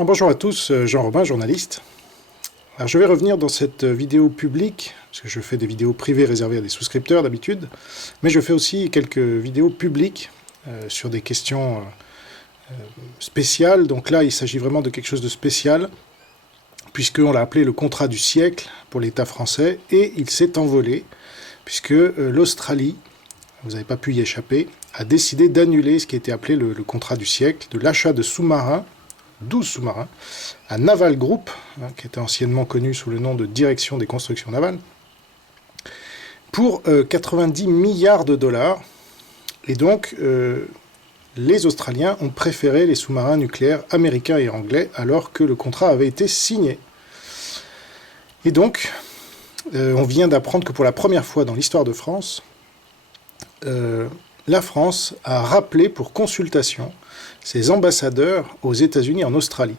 Bonjour à tous, Jean Robin, journaliste. Alors, je vais revenir dans cette vidéo publique, parce que je fais des vidéos privées réservées à des souscripteurs d'habitude, mais je fais aussi quelques vidéos publiques sur des questions spéciales. Donc là, il s'agit vraiment de quelque chose de spécial, puisqu'on l'a appelé le contrat du siècle pour l'État français, et il s'est envolé, puisque l'Australie, vous n'avez pas pu y échapper, a décidé d'annuler ce qui était appelé le contrat du siècle, de l'achat de sous-marins, 12 sous-marins, à Naval Group, qui était anciennement connu sous le nom de Direction des constructions navales, pour 90 milliards de dollars. Et donc, les Australiens ont préféré les sous-marins nucléaires américains et anglais, alors que le contrat avait été signé. Et donc, on vient d'apprendre que pour la première fois dans l'histoire de France, la France a rappelé pour consultation ses ambassadeurs aux États-Unis et en Australie.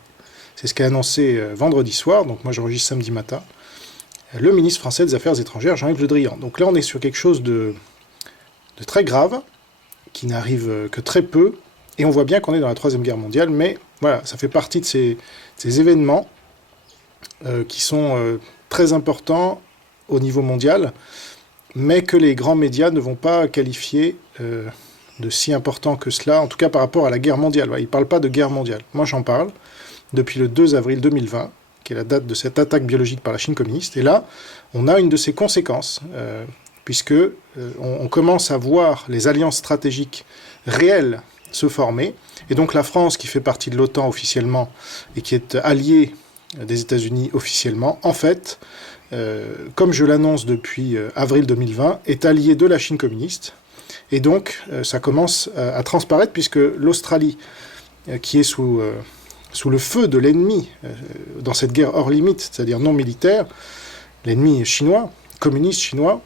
C'est ce qu'a annoncé vendredi soir, donc moi j'enregistre samedi matin, le ministre français des Affaires étrangères, Jean-Yves Le Drian. Donc là on est sur quelque chose de très grave, qui n'arrive que très peu, et on voit bien qu'on est dans la Troisième Guerre mondiale, mais voilà, ça fait partie de ces événements qui sont très importants au niveau mondial, mais que les grands médias ne vont pas qualifier de si important que cela, en tout cas par rapport à la guerre mondiale. Ils ne parlent pas de guerre mondiale. Moi j'en parle depuis le 2 avril 2020, qui est la date de cette attaque biologique par la Chine communiste, et là on a une de ses conséquences, puisque on commence à voir les alliances stratégiques réelles se former, et donc la France, qui fait partie de l'OTAN officiellement, et qui est alliée des États-Unis officiellement, en fait, comme je l'annonce depuis avril 2020, est alliée de la Chine communiste. Et donc, ça commence à transparaître, puisque l'Australie, qui est sous le feu de l'ennemi, dans cette guerre hors limite, c'est-à-dire non militaire, l'ennemi chinois, communiste chinois,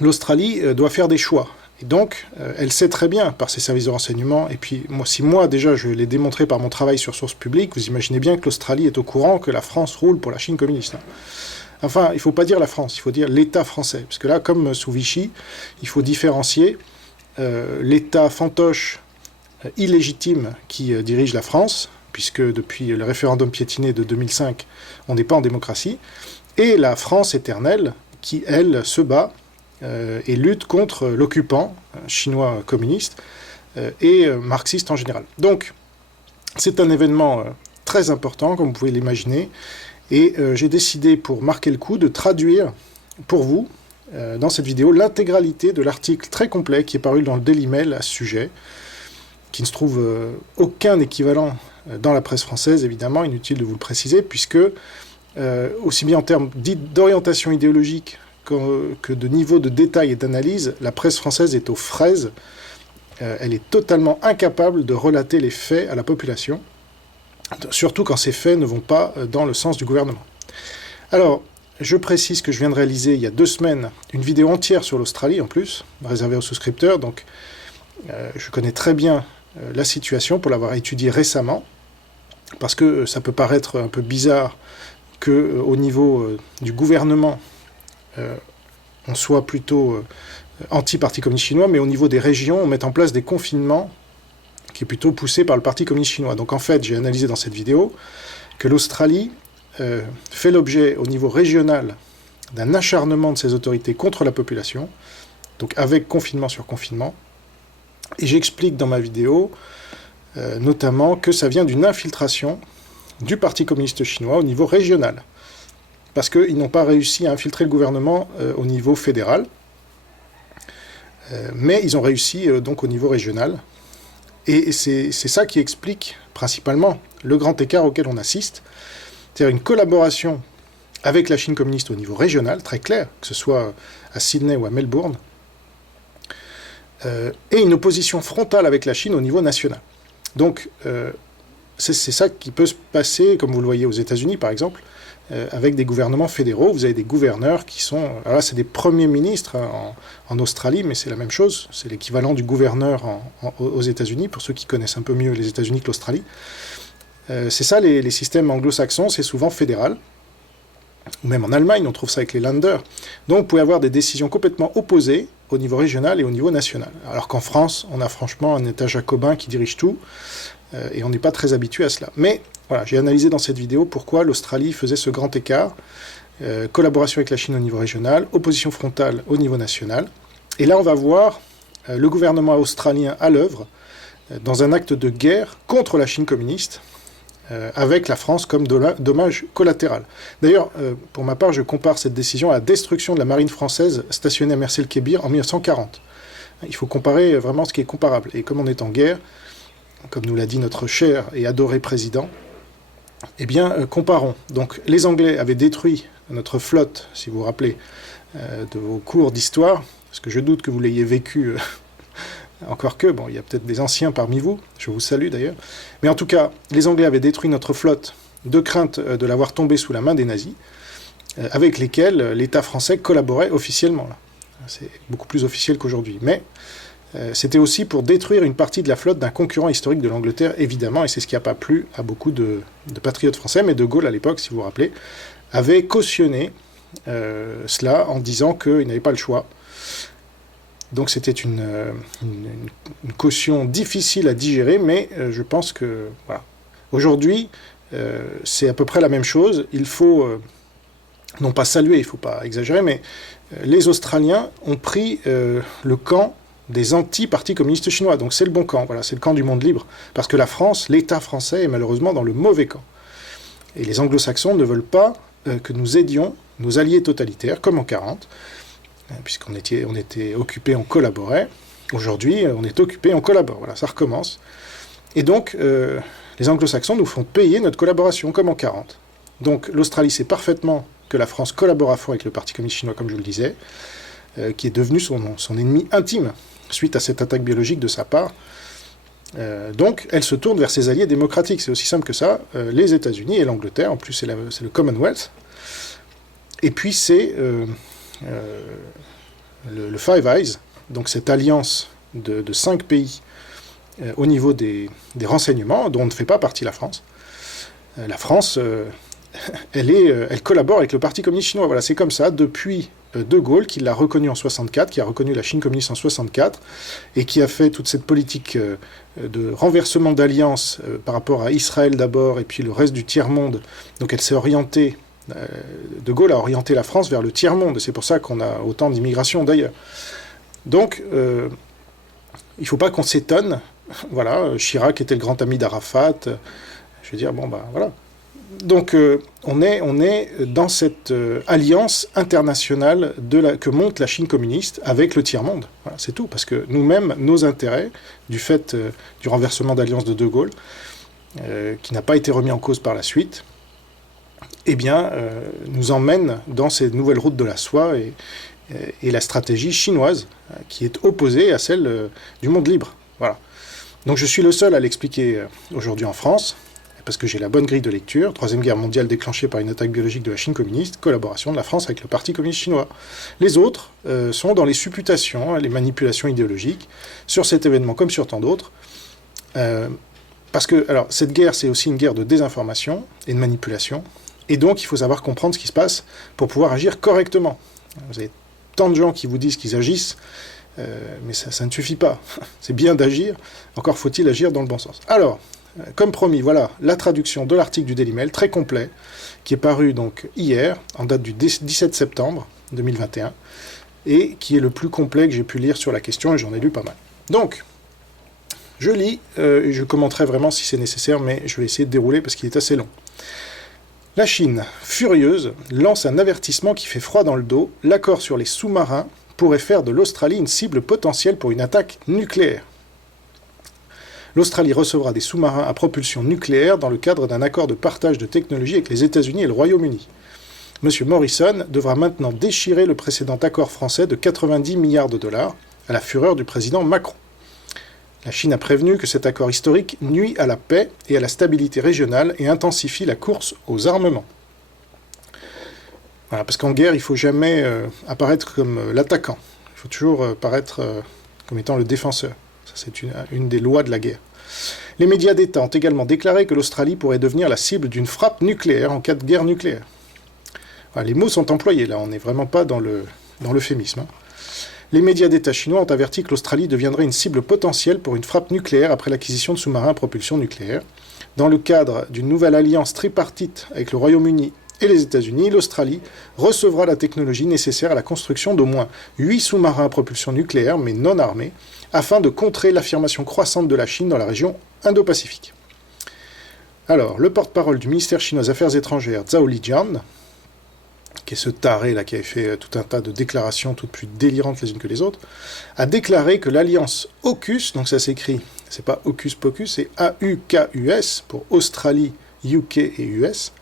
l'Australie doit faire des choix. Et donc, elle sait très bien, par ses services de renseignement, et puis si moi déjà je l'ai démontré par mon travail sur sources publiques, vous imaginez bien que l'Australie est au courant que la France roule pour la Chine communiste. Enfin, il ne faut pas dire la France, il faut dire l'État français. Parce que là, comme sous Vichy, il faut différencier l'État fantoche illégitime qui dirige la France, puisque depuis le référendum piétiné de 2005, on n'est pas en démocratie, et la France éternelle qui, elle, se bat et lutte contre l'occupant chinois communiste et marxiste en général. Donc, c'est un événement très important, comme vous pouvez l'imaginer, et j'ai décidé, pour marquer le coup, de traduire pour vous, dans cette vidéo, l'intégralité de l'article très complet qui est paru dans le Daily Mail à ce sujet, qui ne se trouve aucun équivalent dans la presse française, évidemment, inutile de vous le préciser, puisque, aussi bien en termes d'orientation idéologique que de niveau de détail et d'analyse, la presse française est aux fraises. Elle est totalement incapable de relater les faits à la population, surtout quand ces faits ne vont pas dans le sens du gouvernement. Alors, je précise que je viens de réaliser il y a 2 semaines une vidéo entière sur l'Australie en plus, réservée aux souscripteurs, donc je connais très bien la situation pour l'avoir étudiée récemment, parce que ça peut paraître un peu bizarre qu'au niveau du gouvernement, on soit plutôt anti-parti communiste chinois, mais au niveau des régions, on met en place des confinements qui est plutôt poussé par le Parti communiste chinois. Donc en fait, j'ai analysé dans cette vidéo que l'Australie fait l'objet au niveau régional d'un acharnement de ses autorités contre la population, donc avec confinement sur confinement. Et j'explique dans ma vidéo notamment que ça vient d'une infiltration du Parti communiste chinois au niveau régional, parce qu'ils n'ont pas réussi à infiltrer le gouvernement au niveau fédéral, mais ils ont réussi donc au niveau régional. Et c'est ça qui explique principalement le grand écart auquel on assiste, c'est-à-dire une collaboration avec la Chine communiste au niveau régional, très clair, que ce soit à Sydney ou à Melbourne, et une opposition frontale avec la Chine au niveau national. Donc, c'est ça qui peut se passer, comme vous le voyez aux États-Unis par exemple, avec des gouvernements fédéraux. Vous avez des gouverneurs qui sont... Alors là, c'est des premiers ministres en Australie, mais c'est la même chose. C'est l'équivalent du gouverneur aux États-Unis, pour ceux qui connaissent un peu mieux les États-Unis que l'Australie. C'est ça, les systèmes anglo-saxons, c'est souvent fédéral. Ou même en Allemagne, on trouve ça avec les Länder. Donc vous pouvez avoir des décisions complètement opposées au niveau régional et au niveau national. Alors qu'en France, on a franchement un État jacobin qui dirige tout, et on n'est pas très habitué à cela. Mais Voilà, j'ai analysé dans cette vidéo pourquoi l'Australie faisait ce grand écart, collaboration avec la Chine au niveau régional, opposition frontale au niveau national. Et là, on va voir le gouvernement australien à l'œuvre dans un acte de guerre contre la Chine communiste, avec la France comme dommage collatéral. D'ailleurs, pour ma part, je compare cette décision à la destruction de la marine française stationnée à Mers-el-Kébir en 1940. Il faut comparer vraiment ce qui est comparable. Et comme on est en guerre, comme nous l'a dit notre cher et adoré président, eh bien, comparons. Donc, les Anglais avaient détruit notre flotte, si vous vous rappelez, de vos cours d'histoire, parce que je doute que vous l'ayez vécu, encore que, bon, il y a peut-être des anciens parmi vous, je vous salue d'ailleurs, mais en tout cas, les Anglais avaient détruit notre flotte de crainte de la voir tomber sous la main des nazis, avec lesquels l'État français collaborait officiellement. Là. C'est beaucoup plus officiel qu'aujourd'hui. Mais c'était aussi pour détruire une partie de la flotte d'un concurrent historique de l'Angleterre, évidemment, et c'est ce qui n'a pas plu à beaucoup de patriotes français, mais De Gaulle, à l'époque, si vous vous rappelez, avait cautionné cela en disant qu'il n'avait pas le choix. Donc c'était une caution difficile à digérer, mais je pense que, voilà. Aujourd'hui, c'est à peu près la même chose. Il faut, non pas saluer, il ne faut pas exagérer, mais les Australiens ont pris le camp des anti-partis communistes chinois. Donc c'est le bon camp, voilà, c'est le camp du monde libre. Parce que la France, l'État français est malheureusement dans le mauvais camp. Et les anglo-saxons ne veulent pas que nous aidions nos alliés totalitaires, comme en 1940, puisqu'on était occupés, on collaborait. Aujourd'hui, on est occupés, on collabore. Voilà, ça recommence. Et donc, les anglo-saxons nous font payer notre collaboration, comme en 1940. Donc l'Australie sait parfaitement que la France collabore à fond avec le Parti communiste chinois, comme je vous le disais, qui est devenu son ennemi intime, suite à cette attaque biologique de sa part. Donc, elle se tourne vers ses alliés démocratiques. C'est aussi simple que ça. Les États-Unis et l'Angleterre, en plus c'est le Commonwealth. Et puis c'est le Five Eyes, donc cette alliance de 5 pays au niveau des renseignements, dont ne fait pas partie la France. La France, elle collabore avec le Parti communiste chinois. Voilà, c'est comme ça depuis De Gaulle, qui l'a reconnu en 64, qui a reconnu la Chine communiste en 64, et qui a fait toute cette politique de renversement d'alliance par rapport à Israël d'abord, et puis le reste du tiers-monde. Donc elle s'est orientée, De Gaulle a orienté la France vers le tiers-monde, et c'est pour ça qu'on a autant d'immigration d'ailleurs. Donc, il ne faut pas qu'on s'étonne. Voilà, Chirac était le grand ami d'Arafat. Je veux dire, bon, bah voilà. Donc, on est dans cette alliance internationale que monte la Chine communiste avec le tiers-monde. Voilà, c'est tout. Parce que nous-mêmes, nos intérêts, du fait du renversement d'alliance de Gaulle, qui n'a pas été remis en cause par la suite, eh bien, nous emmènent dans ces nouvelles routes de la soie et la stratégie chinoise, qui est opposée à celle du monde libre. Voilà. Donc je suis le seul à l'expliquer aujourd'hui en France, parce que j'ai la bonne grille de lecture. Troisième guerre mondiale déclenchée par une attaque biologique de la Chine communiste, collaboration de la France avec le Parti communiste chinois. Les autres sont dans les supputations, les manipulations idéologiques, sur cet événement comme sur tant d'autres. Parce que, alors, cette guerre, c'est aussi une guerre de désinformation et de manipulation, et donc il faut savoir comprendre ce qui se passe pour pouvoir agir correctement. Vous avez tant de gens qui vous disent qu'ils agissent, mais ça ne suffit pas. C'est bien d'agir, encore faut-il agir dans le bon sens. Alors, comme promis, voilà la traduction de l'article du Daily Mail, très complet, qui est paru donc hier, en date du 17 septembre 2021, et qui est le plus complet que j'ai pu lire sur la question, et j'en ai lu pas mal. Donc, je lis, et je commenterai vraiment si c'est nécessaire, mais je vais essayer de dérouler parce qu'il est assez long. La Chine, furieuse, lance un avertissement qui fait froid dans le dos. L'accord sur les sous-marins pourrait faire de l'Australie une cible potentielle pour une attaque nucléaire. L'Australie recevra des sous-marins à propulsion nucléaire dans le cadre d'un accord de partage de technologie avec les États-Unis et le Royaume-Uni. M. Morrison devra maintenant déchirer le précédent accord français de 90 milliards de dollars, à la fureur du président Macron. La Chine a prévenu que cet accord historique nuit à la paix et à la stabilité régionale et intensifie la course aux armements. Voilà, parce qu'en guerre, il ne faut jamais apparaître comme l'attaquant. Il faut toujours paraître comme étant le défenseur. Ça, c'est une des lois de la guerre. Les médias d'État ont également déclaré que l'Australie pourrait devenir la cible d'une frappe nucléaire en cas de guerre nucléaire. Voilà, les mots sont employés, là, on n'est vraiment pas dans l'euphémisme. Hein. Les médias d'État chinois ont averti que l'Australie deviendrait une cible potentielle pour une frappe nucléaire après l'acquisition de sous-marins à propulsion nucléaire. Dans le cadre d'une nouvelle alliance tripartite avec le Royaume-Uni et les États-Unis, l'Australie recevra la technologie nécessaire à la construction d'au moins 8 sous-marins à propulsion nucléaire, mais non armés, afin de contrer l'affirmation croissante de la Chine dans la région Indo-Pacifique. Alors, le porte-parole du ministère chinois des Affaires étrangères, Zhao Lijian, qui est ce taré là qui avait fait tout un tas de déclarations toutes plus délirantes les unes que les autres, a déclaré que l'alliance AUKUS, donc ça s'écrit, c'est pas Hocus Pocus, c'est AUKUS pour Australie, UK et US,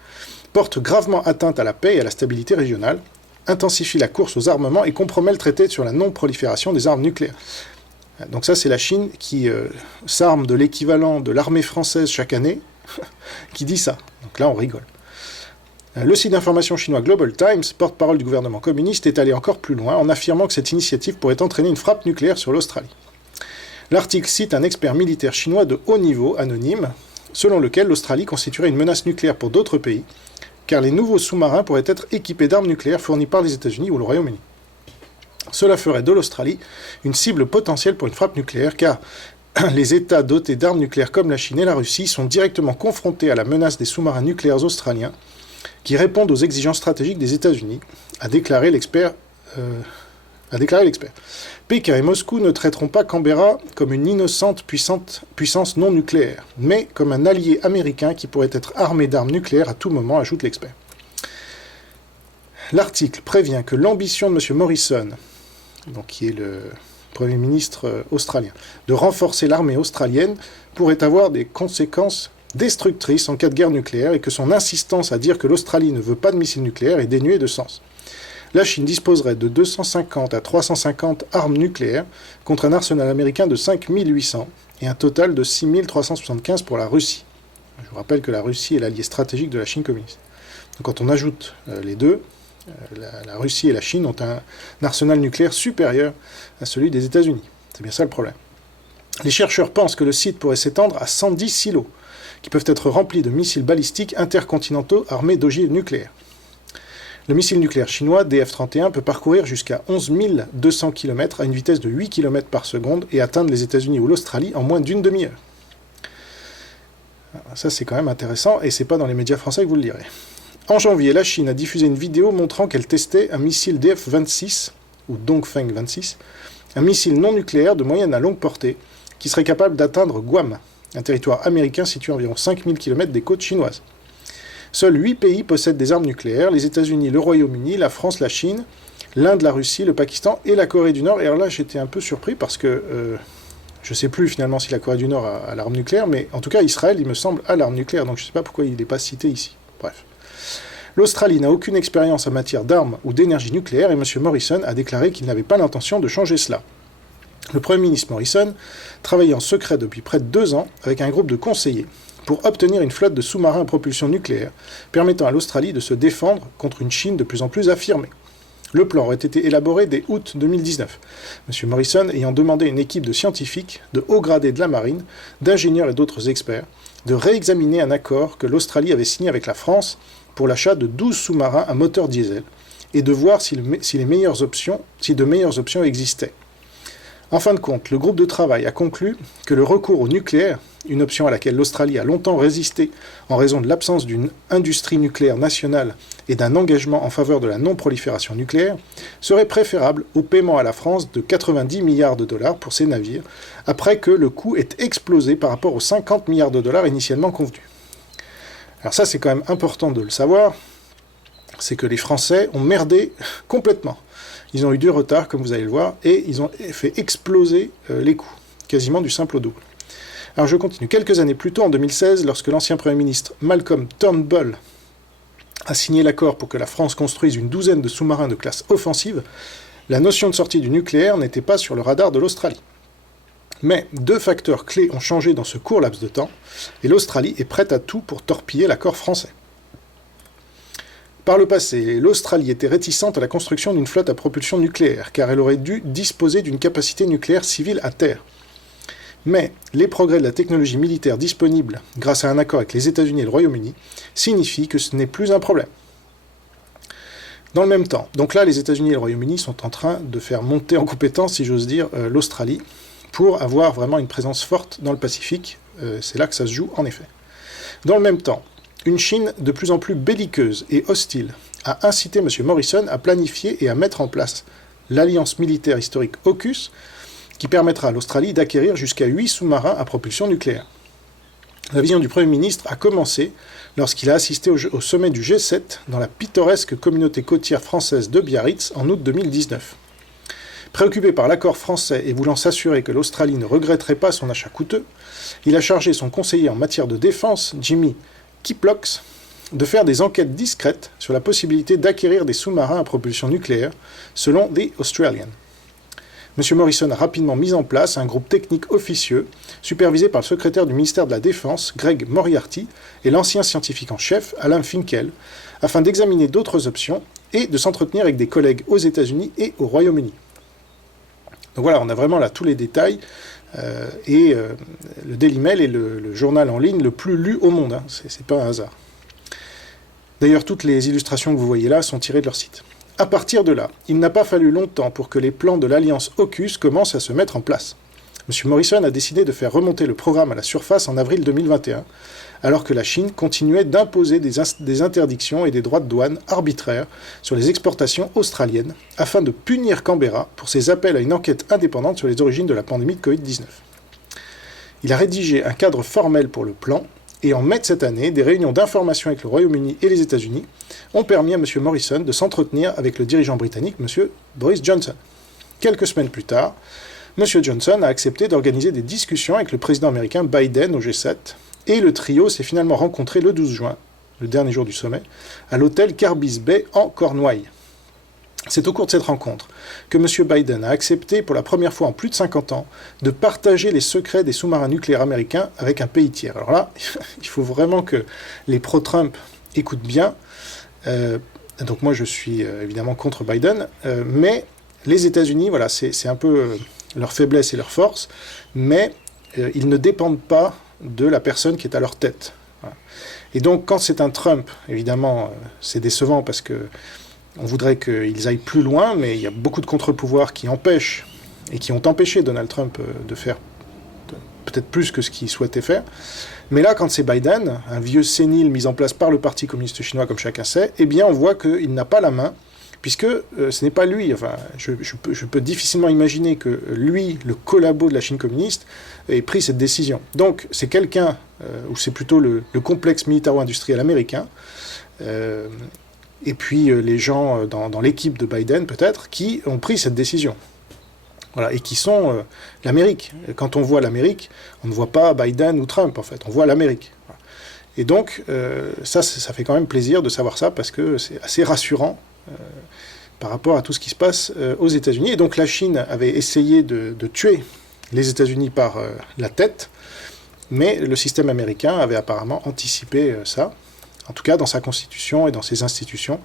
porte gravement atteinte à la paix et à la stabilité régionale, intensifie la course aux armements et compromet le traité sur la non-prolifération des armes nucléaires. Donc ça, c'est la Chine qui s'arme de l'équivalent de l'armée française chaque année, qui dit ça. Donc là, on rigole. Le site d'information chinois Global Times, porte-parole du gouvernement communiste, est allé encore plus loin en affirmant que cette initiative pourrait entraîner une frappe nucléaire sur l'Australie. L'article cite un expert militaire chinois de haut niveau, anonyme, selon lequel l'Australie constituerait une menace nucléaire pour d'autres pays, car les nouveaux sous-marins pourraient être équipés d'armes nucléaires fournies par les États-Unis ou le Royaume-Uni. Cela ferait de l'Australie une cible potentielle pour une frappe nucléaire, car les États dotés d'armes nucléaires comme la Chine et la Russie sont directement confrontés à la menace des sous-marins nucléaires australiens, qui répondent aux exigences stratégiques des États-Unis, a déclaré l'expert. Pékin et Moscou ne traiteront pas Canberra comme une innocente puissance non nucléaire, mais comme un allié américain qui pourrait être armé d'armes nucléaires à tout moment, ajoute l'expert. L'article prévient que l'ambition de M. Morrison, donc qui est le Premier ministre australien, de renforcer l'armée australienne pourrait avoir des conséquences destructrices en cas de guerre nucléaire et que son insistance à dire que l'Australie ne veut pas de missiles nucléaires est dénuée de sens. La Chine disposerait de 250 à 350 armes nucléaires contre un arsenal américain de 5800 et un total de 6375 pour la Russie. Je vous rappelle que la Russie est l'allié stratégique de la Chine communiste. Donc quand on ajoute les deux, la Russie et la Chine ont un arsenal nucléaire supérieur à celui des États-Unis. C'est bien ça le problème. Les chercheurs pensent que le site pourrait s'étendre à 110 silos, qui peuvent être remplis de missiles balistiques intercontinentaux armés d'ogives nucléaires. Le missile nucléaire chinois DF-31 peut parcourir jusqu'à 11 200 km à une vitesse de 8 km par seconde et atteindre les États-Unis ou l'Australie en moins d'une demi-heure. Ça, c'est quand même intéressant, et c'est pas dans les médias français que vous le lirez. En janvier, la Chine a diffusé une vidéo montrant qu'elle testait un missile DF-26, ou Dongfeng 26, un missile non nucléaire de moyenne à longue portée, qui serait capable d'atteindre Guam, un territoire américain situé à environ 5000 km des côtes chinoises. Seuls 8 pays possèdent des armes nucléaires, les États-Unis, le Royaume-Uni, la France, la Chine, l'Inde, la Russie, le Pakistan et la Corée du Nord. Et alors là, j'étais un peu surpris parce que je ne sais plus finalement si la Corée du Nord a l'arme nucléaire, mais en tout cas, Israël, il me semble, a l'arme nucléaire, donc je ne sais pas pourquoi il n'est pas cité ici. Bref. L'Australie n'a aucune expérience en matière d'armes ou d'énergie nucléaire et M. Morrison a déclaré qu'il n'avait pas l'intention de changer cela. Le Premier ministre Morrison travaillait en secret depuis près de 2 ans avec un groupe de conseillers pour obtenir une flotte de sous-marins à propulsion nucléaire, permettant à l'Australie de se défendre contre une Chine de plus en plus affirmée. Le plan aurait été élaboré dès août 2019, M. Morrison ayant demandé à une équipe de scientifiques, de hauts gradés de la marine, d'ingénieurs et d'autres experts, de réexaminer un accord que l'Australie avait signé avec la France pour l'achat de 12 sous-marins à moteur diesel, et de voir si de meilleures options existaient. En fin de compte, le groupe de travail a conclu que le recours au nucléaire, une option à laquelle l'Australie a longtemps résisté en raison de l'absence d'une industrie nucléaire nationale et d'un engagement en faveur de la non-prolifération nucléaire, serait préférable au paiement à la France de 90 milliards de dollars pour ces navires, après que le coût ait explosé par rapport aux 50 milliards de dollars initialement convenus. Alors ça, c'est quand même important de le savoir, c'est que les Français ont merdé complètement. Ils ont eu du retard, comme vous allez le voir, et ils ont fait exploser les coûts, quasiment du simple au double. Alors je continue. Quelques années plus tôt, en 2016, lorsque l'ancien Premier ministre Malcolm Turnbull a signé l'accord pour que la France construise une douzaine de sous-marins de classe offensive, la notion de sortie du nucléaire n'était pas sur le radar de l'Australie. Mais 2 facteurs clés ont changé dans ce court laps de temps, et l'Australie est prête à tout pour torpiller l'accord français. Par le passé, l'Australie était réticente à la construction d'une flotte à propulsion nucléaire, car elle aurait dû disposer d'une capacité nucléaire civile à terre. Mais les progrès de la technologie militaire disponible, grâce à un accord avec les États-Unis et le Royaume-Uni, signifient que ce n'est plus un problème. Dans le même temps, donc là, les États-Unis et le Royaume-Uni sont en train de faire monter en compétence, si j'ose dire, l'Australie, pour avoir vraiment une présence forte dans le Pacifique. C'est là que ça se joue, en effet. Dans le même temps, une Chine de plus en plus belliqueuse et hostile a incité M. Morrison à planifier et à mettre en place l'alliance militaire historique AUKUS, qui permettra à l'Australie d'acquérir jusqu'à 8 sous-marins à propulsion nucléaire. La vision du Premier ministre a commencé lorsqu'il a assisté au sommet du G7 dans la pittoresque communauté côtière française de Biarritz en août 2019. Préoccupé par l'accord français et voulant s'assurer que l'Australie ne regretterait pas son achat coûteux, il a chargé son conseiller en matière de défense, Jimmy Kiplox, de faire des enquêtes discrètes sur la possibilité d'acquérir des sous-marins à propulsion nucléaire, selon The Australian. M. Morrison a rapidement mis en place un groupe technique officieux, supervisé par le secrétaire du ministère de la Défense, Greg Moriarty, et l'ancien scientifique en chef, Alan Finkel, afin d'examiner d'autres options et de s'entretenir avec des collègues aux États-Unis et au Royaume-Uni. Donc voilà, on a vraiment là tous les détails, le Daily Mail est le journal en ligne le plus lu au monde, hein. C'est pas un hasard. D'ailleurs, toutes les illustrations que vous voyez là sont tirées de leur site. À partir de là, il n'a pas fallu longtemps pour que les plans de l'alliance AUKUS commencent à se mettre en place. M. Morrison a décidé de faire remonter le programme à la surface en avril 2021, alors que la Chine continuait d'imposer des interdictions et des droits de douane arbitraires sur les exportations australiennes, afin de punir Canberra pour ses appels à une enquête indépendante sur les origines de la pandémie de Covid-19. Il a rédigé un cadre formel pour le plan, et en mai de cette année, des réunions d'information avec le Royaume-Uni et les États-Unis ont permis à M. Morrison de s'entretenir avec le dirigeant britannique, M. Boris Johnson. Quelques semaines plus tard, M. Johnson a accepté d'organiser des discussions avec le président américain Biden au G7, et le trio s'est finalement rencontré le 12 juin, le dernier jour du sommet, à l'hôtel Carbis Bay en Cornouailles. C'est au cours de cette rencontre que M. Biden a accepté pour la première fois en plus de 50 ans de partager les secrets des sous-marins nucléaires américains avec un pays tiers. Alors là, il faut vraiment que les pro-Trump écoutent bien. Donc moi je suis évidemment contre Biden, mais les États-Unis, voilà, c'est un peu leur faiblesse et leur force, mais ils ne dépendent pas de la personne qui est à leur tête. Voilà. Et donc quand c'est un Trump, évidemment, c'est décevant parce que on voudrait qu'ils aillent plus loin, mais il y a beaucoup de contre-pouvoirs qui empêchent, et qui ont empêché Donald Trump de faire peut-être plus que ce qu'il souhaitait faire. Mais là, quand c'est Biden, un vieux sénile mis en place par le Parti communiste chinois, comme chacun sait, eh bien on voit qu'il n'a pas la main, puisque ce n'est pas lui. Enfin, je peux difficilement imaginer que lui, le collabo de la Chine communiste, ait pris cette décision. Donc c'est quelqu'un, ou c'est plutôt le complexe militaro-industriel américain, et puis les gens dans l'équipe de Biden, peut-être, qui ont pris cette décision. Voilà, et qui sont l'Amérique. Quand on voit l'Amérique, on ne voit pas Biden ou Trump, en fait. On voit l'Amérique. Voilà. Et donc, ça fait quand même plaisir de savoir ça, parce que c'est assez rassurant par rapport à tout ce qui se passe aux États-Unis. Et donc, la Chine avait essayé de tuer les États-Unis par la tête, mais le système américain avait apparemment anticipé ça. En tout cas, dans sa constitution et dans ses institutions,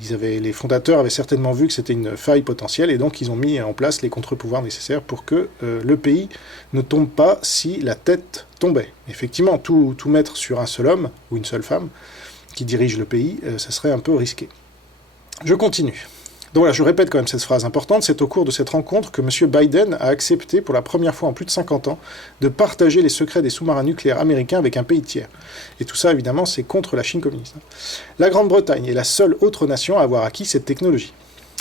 les fondateurs avaient certainement vu que c'était une faille potentielle, et donc ils ont mis en place les contre-pouvoirs nécessaires pour que le pays ne tombe pas si la tête tombait. Effectivement, tout mettre sur un seul homme, ou une seule femme, qui dirige le pays, ça serait un peu risqué. Je continue. Donc voilà, je répète quand même cette phrase importante, c'est au cours de cette rencontre que M. Biden a accepté pour la première fois en plus de 50 ans de partager les secrets des sous-marins nucléaires américains avec un pays tiers. Et tout ça, évidemment, c'est contre la Chine communiste. La Grande-Bretagne est la seule autre nation à avoir acquis cette technologie.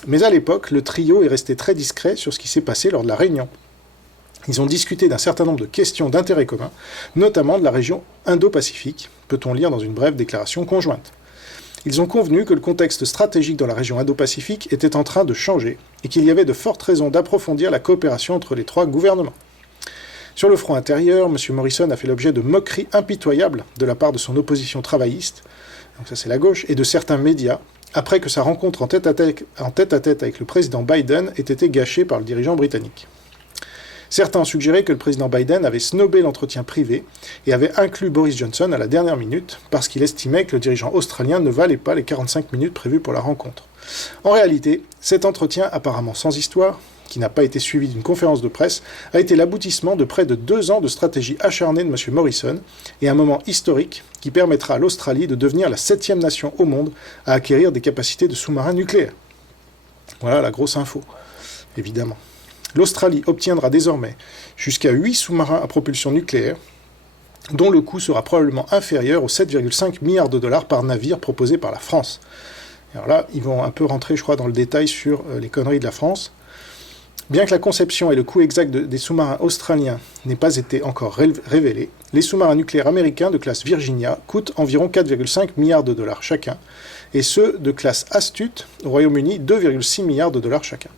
Mais à l'époque, le trio est resté très discret sur ce qui s'est passé lors de la réunion. Ils ont discuté d'un certain nombre de questions d'intérêt commun, notamment de la région Indo-Pacifique, peut-on lire dans une brève déclaration conjointe. Ils ont convenu que le contexte stratégique dans la région Indo-Pacifique était en train de changer et qu'il y avait de fortes raisons d'approfondir la coopération entre les trois gouvernements. Sur le front intérieur, M. Morrison a fait l'objet de moqueries impitoyables de la part de son opposition travailliste, donc ça c'est la gauche, et de certains médias, après que sa rencontre en tête-à-tête avec le président Biden ait été gâchée par le dirigeant britannique. Certains ont suggéré que le président Biden avait snobé l'entretien privé et avait inclus Boris Johnson à la dernière minute parce qu'il estimait que le dirigeant australien ne valait pas les 45 minutes prévues pour la rencontre. En réalité, cet entretien apparemment sans histoire, qui n'a pas été suivi d'une conférence de presse, a été l'aboutissement de près de 2 ans de stratégie acharnée de M. Morrison et un moment historique qui permettra à l'Australie de devenir la 7e nation au monde à acquérir des capacités de sous-marins nucléaires. Voilà la grosse info, évidemment. L'Australie obtiendra désormais jusqu'à 8 sous-marins à propulsion nucléaire, dont le coût sera probablement inférieur aux 7,5 milliards de dollars par navire proposés par la France. Alors là, ils vont un peu rentrer, je crois, dans le détail sur les conneries de la France. Bien que la conception et le coût exact des sous-marins australiens n'aient pas été encore révélés, les sous-marins nucléaires américains de classe Virginia coûtent environ 4,5 milliards de dollars chacun, et ceux de classe Astute au Royaume-Uni 2,6 milliards de dollars chacun.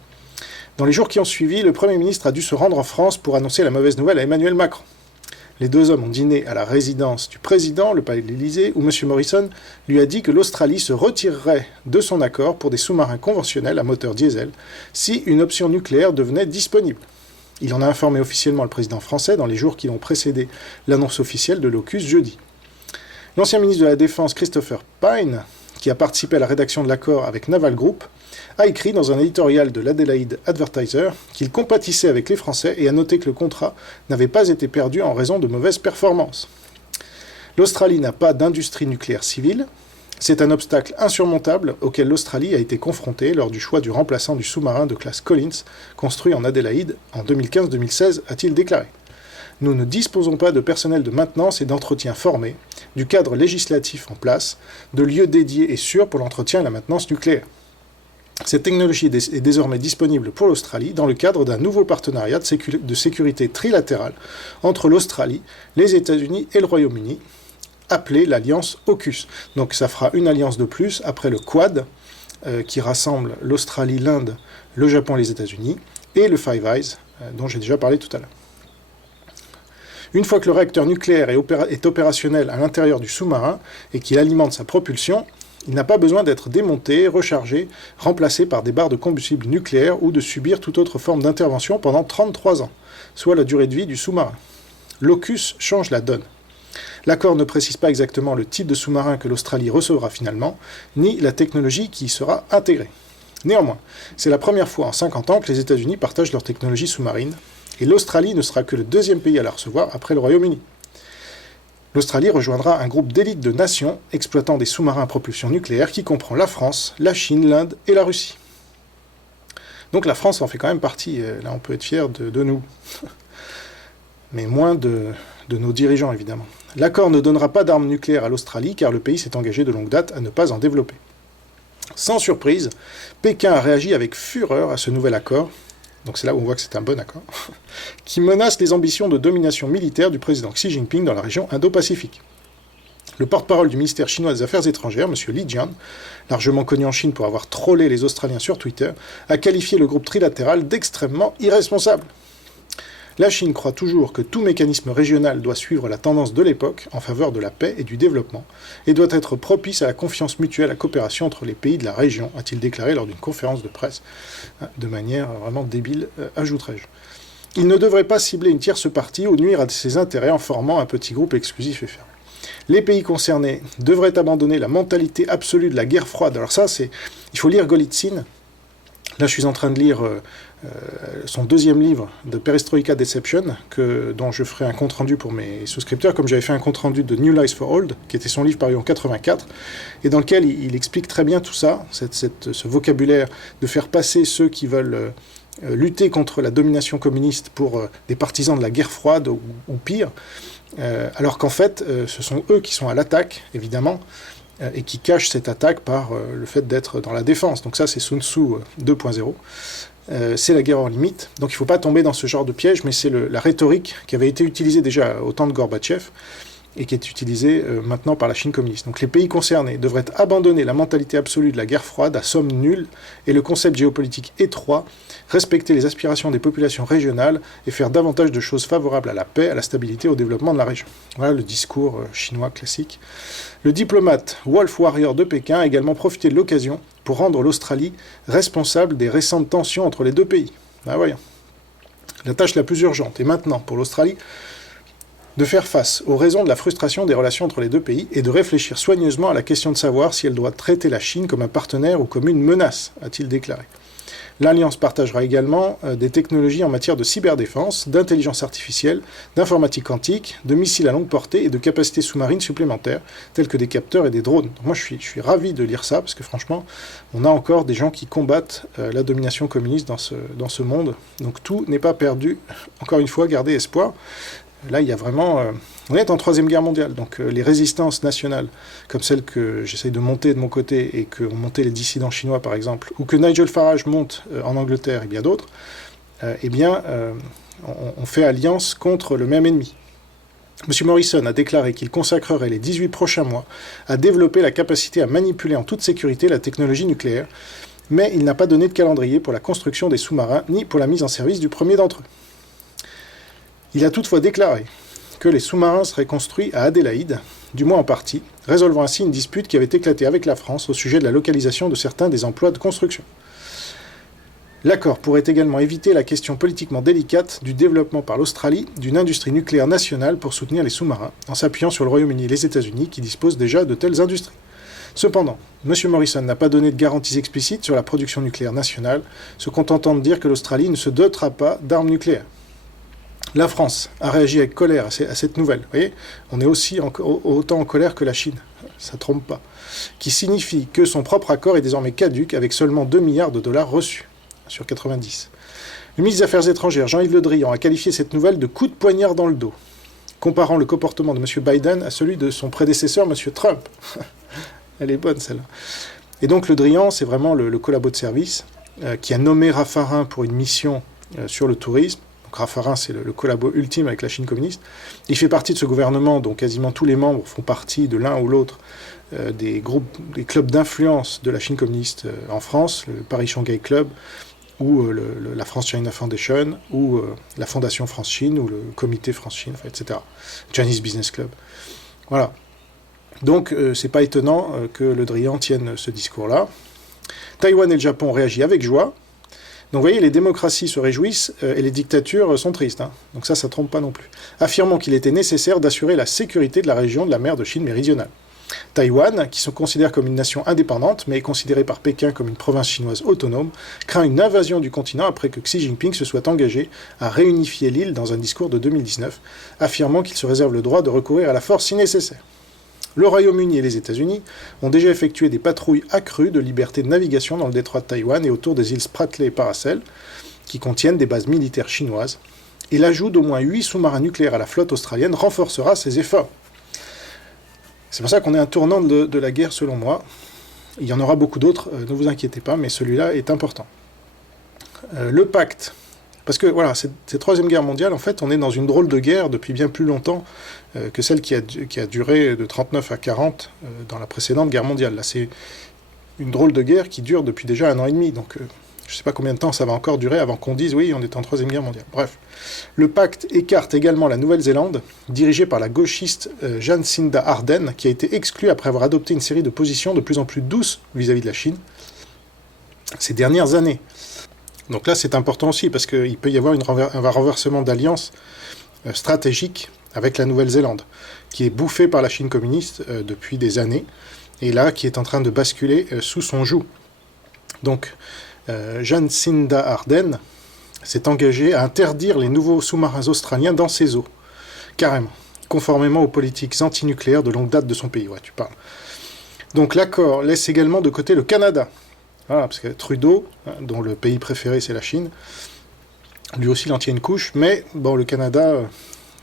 Dans les jours qui ont suivi, le Premier ministre a dû se rendre en France pour annoncer la mauvaise nouvelle à Emmanuel Macron. Les deux hommes ont dîné à la résidence du président, le palais de l'Élysée, où M. Morrison lui a dit que l'Australie se retirerait de son accord pour des sous-marins conventionnels à moteur diesel si une option nucléaire devenait disponible. Il en a informé officiellement le président français dans les jours qui ont précédé l'annonce officielle de l'AUKUS jeudi. L'ancien ministre de la Défense, Christopher Pyne, qui a participé à la rédaction de l'accord avec Naval Group, a écrit dans un éditorial de l'Adelaide Advertiser qu'il compatissait avec les Français et a noté que le contrat n'avait pas été perdu en raison de mauvaises performances. L'Australie n'a pas d'industrie nucléaire civile. C'est un obstacle insurmontable auquel l'Australie a été confrontée lors du choix du remplaçant du sous-marin de classe Collins, construit en Adélaïde en 2015-2016, a-t-il déclaré. Nous ne disposons pas de personnel de maintenance et d'entretien formé, du cadre législatif en place, de lieux dédiés et sûrs pour l'entretien et la maintenance nucléaire. Cette technologie est désormais disponible pour l'Australie dans le cadre d'un nouveau partenariat de sécurité trilatérale entre l'Australie, les États-Unis et le Royaume-Uni, appelé l'alliance AUKUS. Donc ça fera une alliance de plus après le Quad, qui rassemble l'Australie, l'Inde, le Japon et les États-Unis, et le Five Eyes, dont j'ai déjà parlé tout à l'heure. Une fois que le réacteur nucléaire est opérationnel à l'intérieur du sous-marin et qu'il alimente sa propulsion, il n'a pas besoin d'être démonté, rechargé, remplacé par des barres de combustible nucléaire ou de subir toute autre forme d'intervention pendant 33 ans, soit la durée de vie du sous-marin. L'AUKUS change la donne. L'accord ne précise pas exactement le type de sous-marin que l'Australie recevra finalement, ni la technologie qui y sera intégrée. Néanmoins, c'est la première fois en 50 ans que les États-Unis partagent leur technologie sous-marine, et l'Australie ne sera que le deuxième pays à la recevoir après le Royaume-Uni. L'Australie rejoindra un groupe d'élite de nations exploitant des sous-marins à propulsion nucléaire qui comprend la France, la Chine, l'Inde et la Russie. Donc la France en fait quand même partie, là on peut être fier de nous, mais moins de nos dirigeants évidemment. L'accord ne donnera pas d'armes nucléaires à l'Australie car le pays s'est engagé de longue date à ne pas en développer. Sans surprise, Pékin a réagi avec fureur à ce nouvel accord, donc c'est là où on voit que c'est un bon accord, qui menace les ambitions de domination militaire du président Xi Jinping dans la région Indo-Pacifique. Le porte-parole du ministère chinois des Affaires étrangères, M. Li Jian, largement connu en Chine pour avoir trollé les Australiens sur Twitter, a qualifié le groupe trilatéral d'extrêmement irresponsable. La Chine croit toujours que tout mécanisme régional doit suivre la tendance de l'époque en faveur de la paix et du développement, et doit être propice à la confiance mutuelle, à la coopération entre les pays de la région, a-t-il déclaré lors d'une conférence de presse, de manière vraiment débile, ajouterai-je. Il ne devrait pas cibler une tierce partie ou nuire à ses intérêts en formant un petit groupe exclusif et fermé. Les pays concernés devraient abandonner la mentalité absolue de la guerre froide. Alors ça, il faut lire Golitsyn. Là, je suis en train de lire son deuxième livre de Perestroika Deception, dont je ferai un compte-rendu pour mes souscripteurs, comme j'avais fait un compte-rendu de New Lies for Old, qui était son livre paru en 84, et dans lequel il explique très bien tout ça, ce vocabulaire de faire passer ceux qui veulent lutter contre la domination communiste pour des partisans de la guerre froide ou pire, alors qu'en fait, ce sont eux qui sont à l'attaque, évidemment, et qui cachent cette attaque par le fait d'être dans la défense. Donc ça, c'est Sun Tzu 2.0. C'est la guerre hors limite. Donc il ne faut pas tomber dans ce genre de piège, mais c'est la rhétorique qui avait été utilisée déjà au temps de Gorbatchev et qui est utilisée maintenant par la Chine communiste. Donc les pays concernés devraient abandonner la mentalité absolue de la guerre froide à somme nulle et le concept géopolitique étroit, respecter les aspirations des populations régionales et faire davantage de choses favorables à la paix, à la stabilité et au développement de la région. Voilà le discours chinois classique. Le diplomate Wolf Warrior de Pékin a également profité de l'occasion pour rendre l'Australie responsable des récentes tensions entre les deux pays. Ah, voyons. La tâche la plus urgente est maintenant pour l'Australie de faire face aux raisons de la frustration des relations entre les deux pays et de réfléchir soigneusement à la question de savoir si elle doit traiter la Chine comme un partenaire ou comme une menace, a-t-il déclaré. L'Alliance partagera également des technologies en matière de cyberdéfense, d'intelligence artificielle, d'informatique quantique, de missiles à longue portée et de capacités sous-marines supplémentaires, telles que des capteurs et des drones. Donc moi, je suis ravi de lire ça, parce que franchement, on a encore des gens qui combattent la domination communiste dans ce monde. Donc tout n'est pas perdu. Encore une fois, gardez espoir. Là, il y a vraiment... on est en Troisième Guerre mondiale, donc les résistances nationales, comme celle que j'essaye de monter de mon côté, et qu'ont monté les dissidents chinois, par exemple, ou que Nigel Farage monte en Angleterre et bien d'autres, on fait alliance contre le même ennemi. M. Morrison a déclaré qu'il consacrerait les 18 prochains mois à développer la capacité à manipuler en toute sécurité la technologie nucléaire, mais il n'a pas donné de calendrier pour la construction des sous-marins, ni pour la mise en service du premier d'entre eux. Il a toutefois déclaré que les sous-marins seraient construits à Adélaïde, du moins en partie, résolvant ainsi une dispute qui avait éclaté avec la France au sujet de la localisation de certains des emplois de construction. L'accord pourrait également éviter la question politiquement délicate du développement par l'Australie d'une industrie nucléaire nationale pour soutenir les sous-marins, en s'appuyant sur le Royaume-Uni et les États-Unis qui disposent déjà de telles industries. Cependant, M. Morrison n'a pas donné de garanties explicites sur la production nucléaire nationale, se contentant de dire que l'Australie ne se dotera pas d'armes nucléaires. La France a réagi avec colère à cette nouvelle. Vous voyez, on est aussi autant en colère que la Chine, ça ne trompe pas. Qui signifie que son propre accord est désormais caduc avec seulement 2 milliards de dollars reçus sur 90. Le ministre des Affaires étrangères, Jean-Yves Le Drian, a qualifié cette nouvelle de coup de poignard dans le dos, comparant le comportement de M. Biden à celui de son prédécesseur, M. Trump. Elle est bonne, celle-là. Et donc, Le Drian, c'est vraiment le collabo de service qui a nommé Raffarin pour une mission sur le tourisme. Donc, Raffarin, c'est le collabo ultime avec la Chine communiste. Il fait partie de ce gouvernement dont quasiment tous les membres font partie de l'un ou l'autre des clubs d'influence de la Chine communiste en France, le Paris Shanghai Club, ou la France-China Foundation, ou la Fondation France-Chine, ou le Comité France-Chine, etc. Chinese Business Club. Voilà. Donc, c'est pas étonnant que Le Drian tienne ce discours-là. Taïwan et le Japon ont réagi avec joie. Donc, vous voyez, les démocraties se réjouissent et les dictatures sont tristes. Hein. Donc ça trompe pas non plus. Affirmant qu'il était nécessaire d'assurer la sécurité de la région de la mer de Chine méridionale. Taïwan, qui se considère comme une nation indépendante, mais est considérée par Pékin comme une province chinoise autonome, craint une invasion du continent après que Xi Jinping se soit engagé à réunifier l'île dans un discours de 2019, affirmant qu'il se réserve le droit de recourir à la force si nécessaire. Le Royaume-Uni et les États-Unis ont déjà effectué des patrouilles accrues de liberté de navigation dans le détroit de Taïwan et autour des îles Spratly et Paracel, qui contiennent des bases militaires chinoises, et l'ajout d'au moins 8 sous-marins nucléaires à la flotte australienne renforcera ces efforts. C'est pour ça qu'on est à un tournant de la guerre, selon moi. Il y en aura beaucoup d'autres, ne vous inquiétez pas, mais celui-là est important. Le pacte. Parce que, voilà, cette Troisième Guerre mondiale, en fait, on est dans une drôle de guerre depuis bien plus longtemps que celle qui a duré de 1939 à 1940 dans la précédente guerre mondiale. Là, c'est une drôle de guerre qui dure depuis déjà 1 an et demi. Donc, je ne sais pas combien de temps ça va encore durer avant qu'on dise, oui, on est en Troisième Guerre mondiale. Bref. Le pacte écarte également la Nouvelle-Zélande, dirigée par la gauchiste Jacinda Ardern, qui a été exclue après avoir adopté une série de positions de plus en plus douces vis-à-vis de la Chine ces dernières années. Donc là, c'est important aussi, parce qu'il peut y avoir un renversement d'alliance stratégique avec la Nouvelle-Zélande, qui est bouffée par la Chine communiste depuis des années, et là, qui est en train de basculer sous son joug. Donc, Jacinda Ardern s'est engagée à interdire les nouveaux sous-marins australiens dans ses eaux, carrément, conformément aux politiques antinucléaires de longue date de son pays. Ouais, tu parles. Donc l'accord laisse également de côté le Canada. Voilà, parce que Trudeau, dont le pays préféré c'est la Chine, lui aussi il en tient une couche, mais bon, le Canada,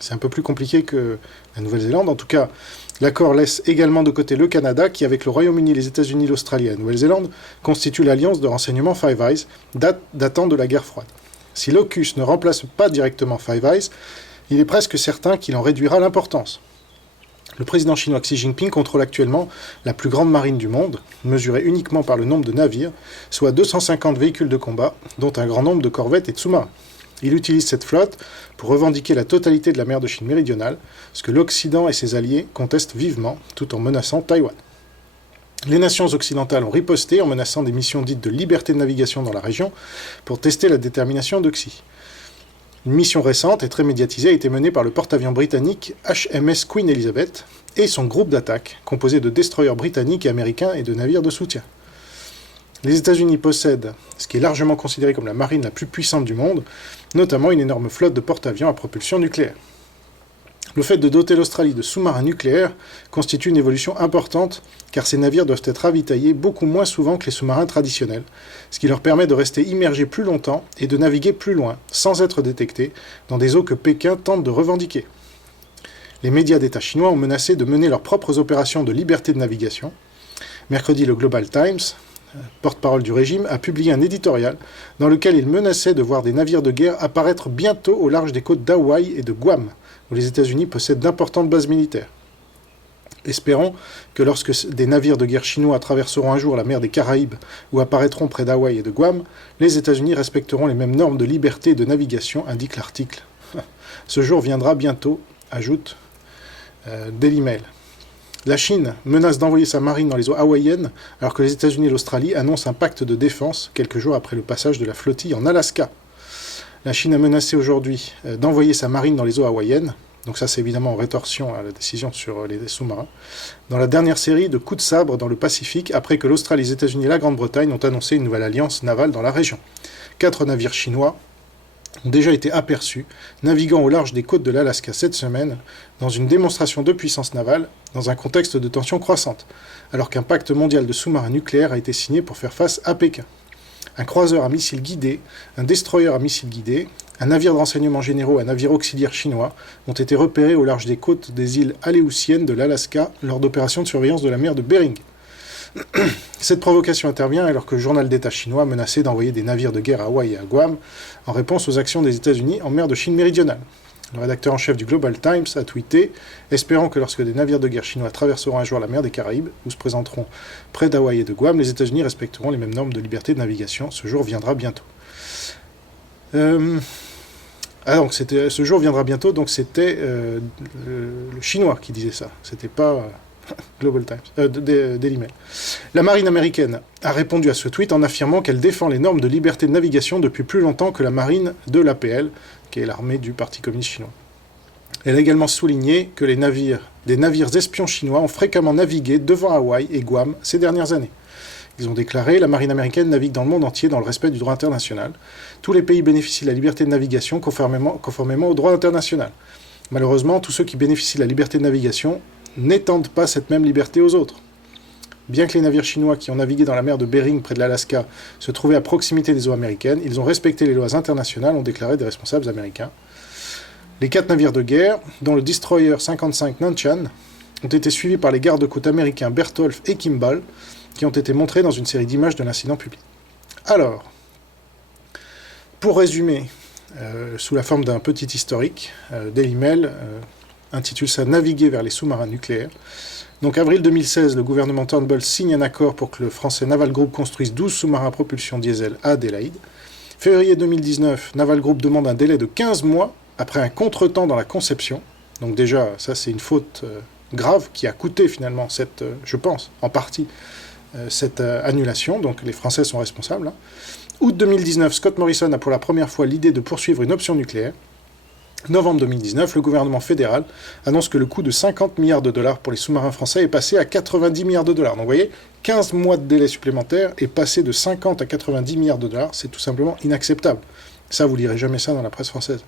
c'est un peu plus compliqué que la Nouvelle-Zélande. En tout cas, l'accord laisse également de côté le Canada, qui avec le Royaume-Uni, les États-Unis, l'Australie et la Nouvelle-Zélande, constitue l'alliance de renseignement Five Eyes, datant de la guerre froide. Si l'AUKUS ne remplace pas directement Five Eyes, il est presque certain qu'il en réduira l'importance. Le président chinois Xi Jinping contrôle actuellement la plus grande marine du monde, mesurée uniquement par le nombre de navires, soit 250 véhicules de combat, dont un grand nombre de corvettes et de sous-marins. Il utilise cette flotte pour revendiquer la totalité de la mer de Chine méridionale, ce que l'Occident et ses alliés contestent vivement, tout en menaçant Taïwan. Les nations occidentales ont riposté en menaçant des missions dites de liberté de navigation dans la région pour tester la détermination de Xi. Une mission récente et très médiatisée a été menée par le porte-avions britannique HMS Queen Elizabeth et son groupe d'attaque, composé de destroyers britanniques et américains et de navires de soutien. Les États-Unis possèdent ce qui est largement considéré comme la marine la plus puissante du monde, notamment une énorme flotte de porte-avions à propulsion nucléaire. Le fait de doter l'Australie de sous-marins nucléaires constitue une évolution importante, car ces navires doivent être ravitaillés beaucoup moins souvent que les sous-marins traditionnels, ce qui leur permet de rester immergés plus longtemps et de naviguer plus loin, sans être détectés, dans des eaux que Pékin tente de revendiquer. Les médias d'État chinois ont menacé de mener leurs propres opérations de liberté de navigation. Mercredi, le Global Times, porte-parole du régime, a publié un éditorial dans lequel il menaçait de voir des navires de guerre apparaître bientôt au large des côtes d'Hawaï et de Guam, où les États-Unis possèdent d'importantes bases militaires. Espérons que lorsque des navires de guerre chinois traverseront un jour la mer des Caraïbes ou apparaîtront près d'Hawaï et de Guam, les États-Unis respecteront les mêmes normes de liberté et de navigation, indique l'article. Ce jour viendra bientôt, ajoute Daily Mail. La Chine menace d'envoyer sa marine dans les eaux hawaïennes, alors que les États-Unis et l'Australie annoncent un pacte de défense quelques jours après le passage de la flottille en Alaska. La Chine a menacé aujourd'hui d'envoyer sa marine dans les eaux hawaïennes, donc ça c'est évidemment en rétorsion à la décision sur les sous-marins, dans la dernière série de coups de sabre dans le Pacifique, après que l'Australie, les États-Unis et la Grande-Bretagne ont annoncé une nouvelle alliance navale dans la région. 4 navires chinois ont déjà été aperçus, naviguant au large des côtes de l'Alaska cette semaine, dans une démonstration de puissance navale, dans un contexte de tension croissante, alors qu'un pacte mondial de sous-marins nucléaires a été signé pour faire face à Pékin. Un croiseur à missiles guidés, un destroyer à missiles guidés, un navire de renseignement généraux et un navire auxiliaire chinois ont été repérés au large des côtes des îles Aléoutiennes de l'Alaska lors d'opérations de surveillance de la mer de Bering. Cette provocation intervient alors que le journal d'État chinois menaçait d'envoyer des navires de guerre à Hawaï et à Guam en réponse aux actions des États-Unis en mer de Chine méridionale. Le rédacteur en chef du Global Times a tweeté « Espérant que lorsque des navires de guerre chinois traverseront un jour la mer des Caraïbes ou se présenteront près d'Hawaï et de Guam, les États-Unis respecteront les mêmes normes de liberté de navigation. Ce jour viendra bientôt. » donc ce jour viendra bientôt, donc c'était le Chinois qui disait ça, c'était pas Global Times, Daily Mail. La marine américaine a répondu à ce tweet en affirmant qu'elle défend les normes de liberté de navigation depuis plus longtemps que la marine de l'APL, qui est l'armée du Parti communiste chinois. Elle a également souligné que des navires espions chinois ont fréquemment navigué devant Hawaï et Guam ces dernières années. Ils ont déclaré « La marine américaine navigue dans le monde entier dans le respect du droit international. Tous les pays bénéficient de la liberté de navigation conformément au droit international. Malheureusement, tous ceux qui bénéficient de la liberté de navigation n'étendent pas cette même liberté aux autres. Bien que les navires chinois qui ont navigué dans la mer de Bering près de l'Alaska se trouvaient à proximité des eaux américaines, ils ont respecté les lois internationales, ont déclaré des responsables américains. Les 4 navires de guerre, dont le destroyer 55 Nanshan, ont été suivis par les gardes-côtes américains Bertholf et Kimball, qui ont été montrés dans une série d'images de l'incident public. Alors, pour résumer, sous la forme d'un petit historique, Daily Mail intitule ça « Naviguer vers les sous-marins nucléaires ». Donc, avril 2016, le gouvernement Turnbull signe un accord pour que le français Naval Group construise 12 sous-marins à propulsion diesel à Adélaïde. Février 2019, Naval Group demande un délai de 15 mois après un contretemps dans la conception. Donc déjà, ça c'est une faute grave qui a coûté finalement je pense, en partie, cette annulation. Donc les Français sont responsables. Août 2019, Scott Morrison a pour la première fois l'idée de poursuivre une option nucléaire. Novembre 2019, le gouvernement fédéral annonce que le coût de 50 milliards de dollars pour les sous-marins français est passé à 90 milliards de dollars. Donc vous voyez, 15 mois de délai supplémentaire et passer de 50 à 90 milliards de dollars, c'est tout simplement inacceptable. Ça, vous lirez jamais ça dans la presse française.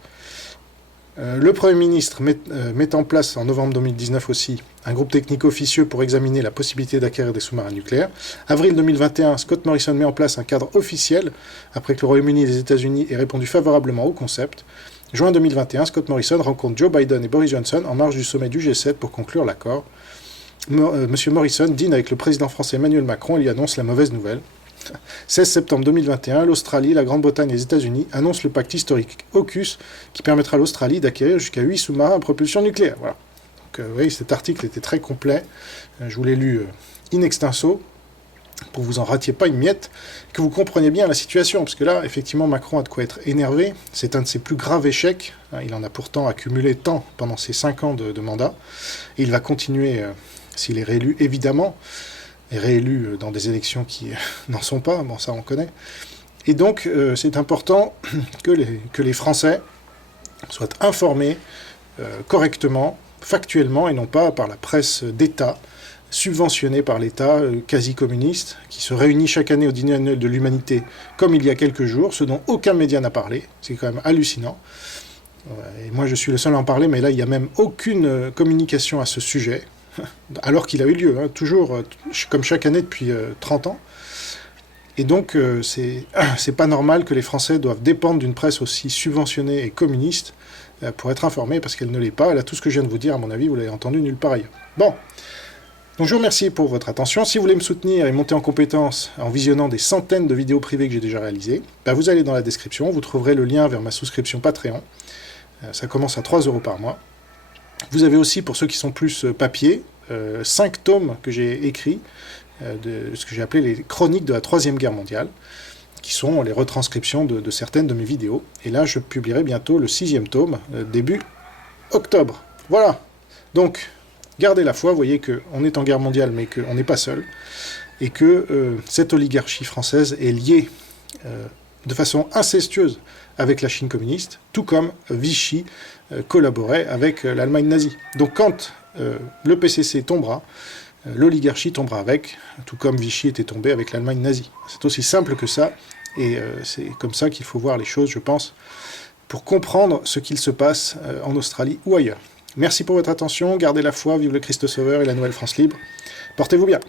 Le Premier ministre met en place en novembre 2019 aussi un groupe technique officieux pour examiner la possibilité d'acquérir des sous-marins nucléaires. Avril 2021, Scott Morrison met en place un cadre officiel après que le Royaume-Uni et les États-Unis aient répondu favorablement au concept. Juin 2021, Scott Morrison rencontre Joe Biden et Boris Johnson en marge du sommet du G7 pour conclure l'accord. Monsieur Morrison dîne avec le président français Emmanuel Macron et lui annonce la mauvaise nouvelle. 16 septembre 2021, l'Australie, la Grande-Bretagne et les États-Unis annoncent le pacte historique AUKUS qui permettra à l'Australie d'acquérir jusqu'à 8 sous-marins à propulsion nucléaire. Voilà. Donc, vous voyez, cet article était très complet. Je vous l'ai lu in extenso pour que vous en ratiez pas une miette, que vous compreniez bien la situation, parce que là, effectivement, Macron a de quoi être énervé. C'est un de ses plus graves échecs. Il en a pourtant accumulé tant pendant ses 5 ans de mandat. Et il va continuer, s'il est réélu, évidemment, est réélu dans des élections qui n'en sont pas, bon ça on connaît. Et donc c'est important que les Français soient informés correctement, factuellement, et non pas par la presse d'État, subventionnée par l'État, quasi communiste, qui se réunit chaque année au dîner annuel de l'humanité, comme il y a quelques jours, ce dont aucun média n'a parlé, c'est quand même hallucinant. Et moi je suis le seul à en parler, mais là il n'y a même aucune communication à ce sujet, alors qu'il a eu lieu, toujours, comme chaque année depuis 30 ans. Et donc, c'est pas normal que les Français doivent dépendre d'une presse aussi subventionnée et communiste pour être informée, parce qu'elle ne l'est pas. Là, tout ce que je viens de vous dire, à mon avis, vous l'avez entendu nulle part ailleurs. Bon. Donc je vous remercie pour votre attention. Si vous voulez me soutenir et monter en compétences en visionnant des centaines de vidéos privées que j'ai déjà réalisées, vous allez dans la description, vous trouverez le lien vers ma souscription Patreon. Ça commence à 3 € par mois. Vous avez aussi, pour ceux qui sont plus papier, 5 tomes que j'ai écrits, de ce que j'ai appelé les chroniques de la Troisième Guerre mondiale, qui sont les retranscriptions de certaines de mes vidéos. Et là, je publierai bientôt le 6e tome, début octobre. Voilà. Donc, gardez la foi, vous voyez qu'on est en guerre mondiale, mais qu'on n'est pas seul, et que cette oligarchie française est liée de façon incestueuse avec la Chine communiste, tout comme Vichy collaborait avec l'Allemagne nazie. Donc quand le PCC tombera, l'oligarchie tombera avec, tout comme Vichy était tombé avec l'Allemagne nazie. C'est aussi simple que ça, et c'est comme ça qu'il faut voir les choses, je pense, pour comprendre ce qu'il se passe en Australie ou ailleurs. Merci pour votre attention, gardez la foi, vive le Christ Sauveur et la Nouvelle France libre. Portez-vous bien.